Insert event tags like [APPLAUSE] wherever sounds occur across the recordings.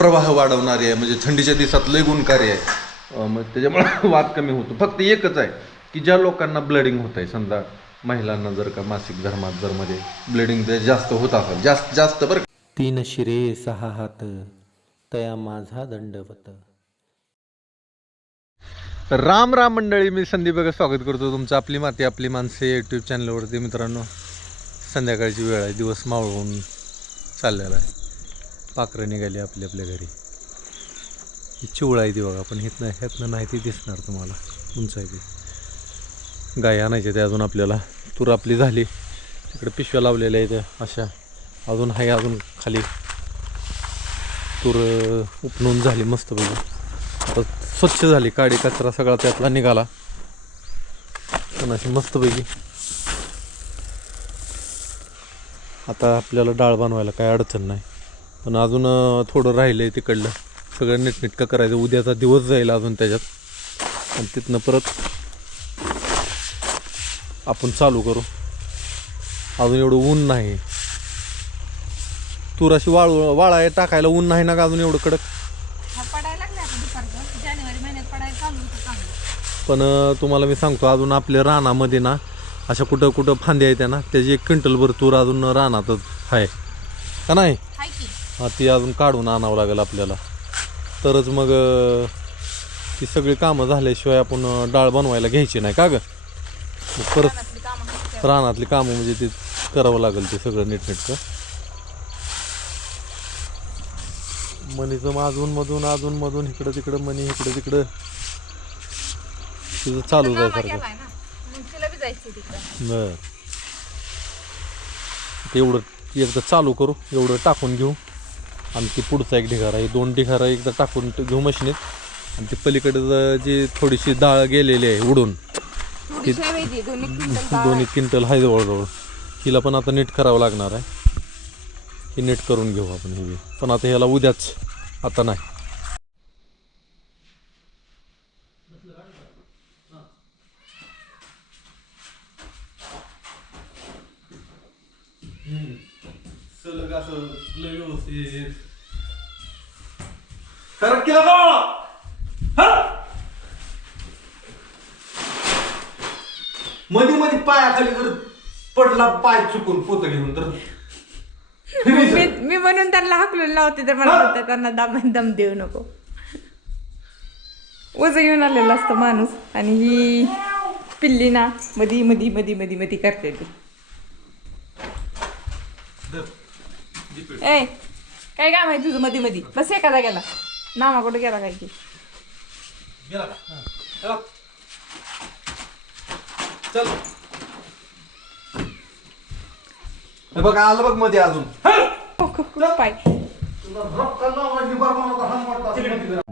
प्रवाह वाढवणारी आहे म्हणजे थंडीच्या दिवसात लय गुणकारी आहे. मग त्याच्यामुळे [LAUGHS] वाद कमी होतो. फक्त एकच आहे की ज्या लोकांना ब्लडिंग होत आहे समजा महिलांना जर का मासिक धर्मात जर मध्ये ब्लडिंग जास्त होत असेल जास्त जास्त बरं? तीन शिरे सहा हात तया माझा दंडवत. राम राम मंडळी मी संदीप बघा स्वागत करतो तुमचं आपली माती आपली माणसे यूट्यूब चॅनलवरती मित्रांनो संध्याकाळची वेळ आहे दिवस मावळून चाललेला आहे. पाखरं निघाली आपली आपल्या घरी. ही चिवळ आहे ती बघा पण हिथनं ह्यातनं नाही ती दिसणार तुम्हाला. उंच आहे ती. गाय आणायच्या ते अजून आपल्याला. तूर आपली झाली. तिकडे पिशव्या लावलेल्या आहेत अशा. अजून आहे अजून खाली. तूर उपनून उपणून झाली बघा आता स्वच्छ झाली. काडी कचरा सगळा त्यातला निघाला. पण अशी मस्तपैकी. आता आपल्याला डाळ बनवायला काय अडचण नाही. पण अजून थोडं राहिलं आहे तिकडलं. सगळं नीटनेटकं करायचं. उद्याचा दिवस जाईल अजून त्याच्यात. आणि तिथनं परत आपण चालू करू. अजून एवढं ऊन नाही. तूर अशी वाळू वाळाय टाकायला ऊन नाही ना का अजून एवढं कडक? पण तुम्हाला मी सांगतो अजून आपल्या रानामध्ये ना अशा कुठं कुठं फांद्या येत्या ना त्याची एक क्विंटलभर तूर अजून रानातच आहे. का नाही? हा ती अजून काढून आणावं लागेल आपल्याला. तरच मग ती सगळी कामं झाल्याशिवाय आपण डाळ बनवायला घ्यायची नाही का ग? मग परत रानातली कामं म्हणजे ते करावं लागेल ते सगळं नीटनेटकं. मनीचं अजून मधून अजून मधून इकडं तिकडं मनी इकडं तिकडं. तिचं आहे मामा सारखं मग बर. तेवढं एकदा चालू करू एवढं टाकून घेऊ. आणि ती पुढचा एक ढिगारा हे दोन ढिगारा एकदा टाकून घेऊ मशीनीत. आणि ती पलीकडे ज- थोडीशी डाळ गेलेली आहे उडून आहे. ती, दोन्ही क्विंटल आहे जवळजवळ. हिला पण आता नीट करावं लागणार आहे. ही नीट करून घेऊ आपण ही. पण आता ह्याला उद्याच आता नाही. सलग असं लय व्यवस्थित. फरक केला का मध्ये मध्ये पायाखाली जर पडला पाय चुकून पोत घेऊन तर मी मी म्हणून त्यांना हाकलून लावते तर मला वाटतं त्यांना दम दम देऊ नको. ओझ घेऊन आलेला असतो माणूस आणि ही पिल्ली ना मधी मधी मधी मधी मधी करते ती. ए काय काम आहे तुझं मधी मधी? बस एखादा गेला. नामा कुठे गेला काय की? गेला का. चला. चल. हे बघ आलं बघमध्ये अजून. पाय.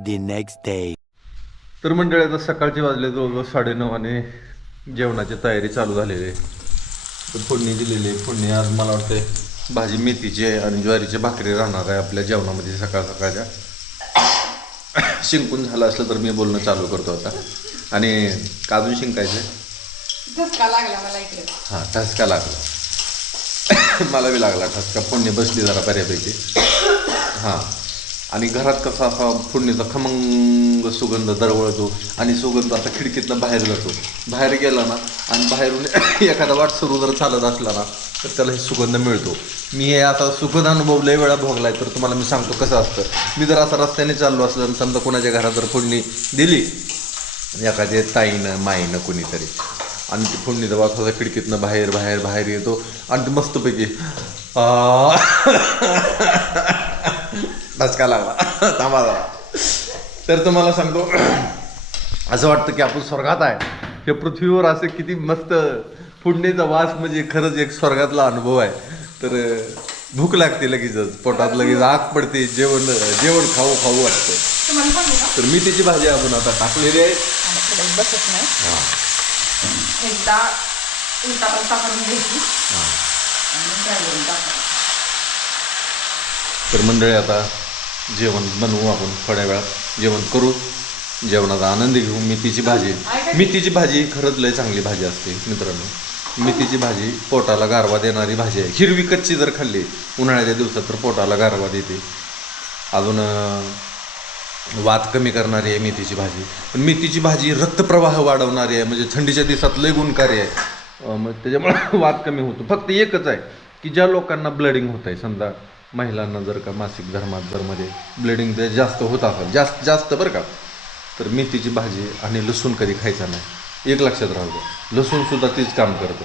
The next day. तर मंडळी आता सकाळचे वाजले जवळजवळ साडेनऊ आणि जेवणाची तयारी चालू झालेली आहे. तर फोडणी दिलेली आहे. फोडणी आज मला वाटते भाजी मेथीची आहे आणि ज्वारीची भाकरी राहणार आहे आपल्या जेवणामध्ये सकाळ सकाळच्या. शिंकून झालं असलं तर मी बोलणं चालू करतो आता. आणि काजून शिंकायचं धसका लागला मला इकडे. हां ठसका लागला. [COUGHS] मला बी लागला ठसका. फोडणी बसली जरा बऱ्यापैकी. हां. आणि घरात कसा असा फोडणीचा खमंग सुगंध दरवळतो आणि सुगंध असा खिडकीतनं बाहेर जातो. बाहेर गेला ना आणि बाहेरून [COUGHS] एखादा वाट सुरू जर चालत असला ना तर त्याला हे सुगंध मिळतो. मी हे आता सुगंध अनुभव लय वेळा भोगलाय तर तुम्हाला मी सांगतो कसं असतं. मी जर असं रस्त्याने चाललो असलं आणि समजा कोणाच्या घरात जर फोडणी दिली एखाद्या ताईनं माईनं कोणीतरी आणि ती फोडणीचा वास असा खिडकीतनं बाहेर बाहेर बाहेर येतो आणि ते मस्तपैकी धसका लागला. थांबा जरा. तर तुम्हाला सांगतो [CLEARS THROAT] असं वाटतं की आपण स्वर्गात आहे. हे पृथ्वीवर असं किती मस्त फोडणीचा वास म्हणजे खरंच एक स्वर्गातला अनुभव आहे. तर भूक लागते लगेचच पोटात लगेच आग पडते जेवण जेवण खाऊ खाऊ वाटतं. तर मी त्याची भाजी आपण आता टाकलेली आहे. मला पुढे बसत नाही. एकदा उलटा पलटा करून घ्यायची. आणि ड्रायव्हरून टाकायची. तर मंडळी आता जेवण बनवू आपण थोड्या वेळात. जेवण करू. जेवणाचा आनंद घेऊ. मेथीची भाजी. मेथीची भाजी खरंच लय चांगली भाजी असते मित्रांनो. मेथीची भाजी पोटाला गारवा देणारी भाजी आहे. हिरवी कच्ची जर खाल्ली उन्हाळ्याच्या दिवसात तर पोटाला गारवा देते. अजून वात कमी करणारी आहे मेथीची भाजी. पण मेथीची भाजी रक्तप्रवाह वाढवणारी आहे म्हणजे थंडीच्या दिवसात लय गुणकारी आहे. मग त्याच्यामुळे [LAUGHS] वात कमी होतो. फक्त एकच आहे की ज्या लोकांना ब्लडिंग होत आहे समजा महिलांना जर का मासिक धर्मात जर मध्ये ब्लडिंग ते जास्त होत असेल जास्त जास्त बरं का तर मेथीची भाजी आणि लसूण कधी खायचा नाही. एक लक्षात राहू द्या. लसूण सुद्धा तीच काम करतं.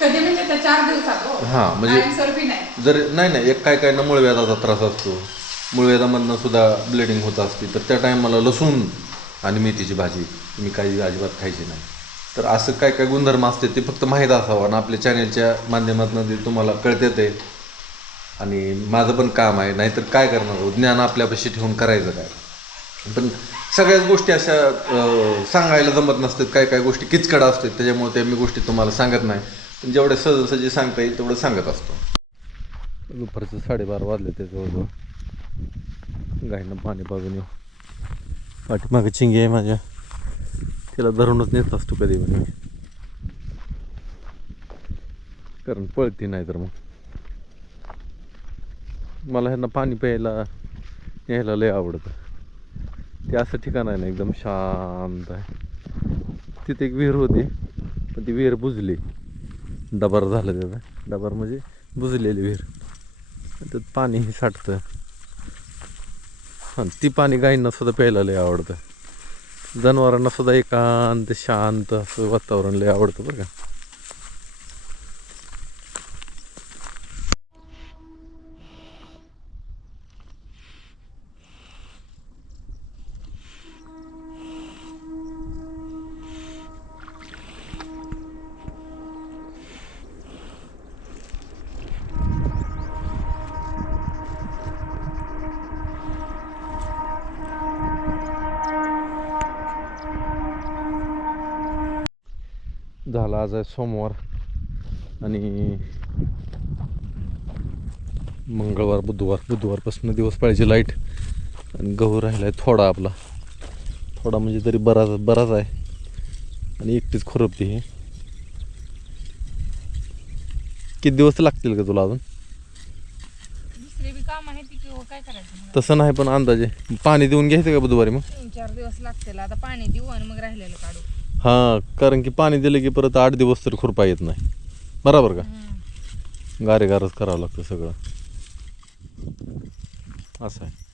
कधी म्हणजे त्या चार दिवसात हो. हां म्हणजे कायमस्वरूपी नाही. जर नाही नाही एक काय काय ना मूळव्याधाचा त्रास असतो. मूळव्याधामधनं सुद्धा ब्लिडिंग होत असते. तर त्या टायमाला लसूण आणि मेथीची भाजी तुम्ही काही अजिबात खायची नाही. तर असं काय काय गुणधर्म असते ते फक्त माहीत असावं आणि आपल्या चॅनेलच्या माध्यमातून ते तुम्हाला कळते ते. आणि माझं पण काम आहे. नाहीतर काय करणार आहोत? ज्ञान आपल्यापाशी ठेवून करायचं काय? पण सगळ्याच गोष्टी अशा सांगायला जमत नसतात. काय काय गोष्टी किचकड असतात. त्याच्यामुळे त्या मी गोष्टी तुम्हाला सांगत नाही. पण जेवढे सहजासहजी सांगता येईल तेवढं सांगत असतो. दुपारचं साडेबारा वाजले ते जवळजवळ. गायनं पाणी पाजून येऊ. पाठीमागं चिंगी आहे माझ्या. तिला धरूनच नेत असतो कधी पण मी. कारण पळती नाही तर मग. मला ह्यांना पाणी प्यायला यायला लय आवडतं. ते असं ठिकाण आहे ना एकदम शांत आहे. तिथे एक विहीर होती पण ती विहीर बुजली. डबर झालं त्याचा. डबर म्हणजे बुजलेली विहीर. त्यात पाणीही साठतं. आणि ती पाणी गायींना सुद्धा प्यायला लय आवडतं. जनावरांना सुद्धा एकांत शांत असं वातावरण लय आवडतं बरं का. झाला आज आहे सोमवार. आणि मंगळवार बुधवार बुधवारपासून दिवस पाहिजे लाइट आणि गहू राहिला आहे थोडा आपला. थोडा म्हणजे तरी बराच बराच आहे. आणि एकटीच खुरपती हे. किती दिवस लागतील का तुला अजून? तसं नाही पण अंदाजे. पाणी देऊन घ्यायचं का बुधवारी मग? तीन चार दिवस लागतील. आता पाणी देऊ आणि मग राहिलेलं काढू. हां कारण की पाणी दिलं की परत आठ दिवस तर खुरपा येत नाही. बरोबर का. गारे गारच करावं लागतं सगळं. असं आहे.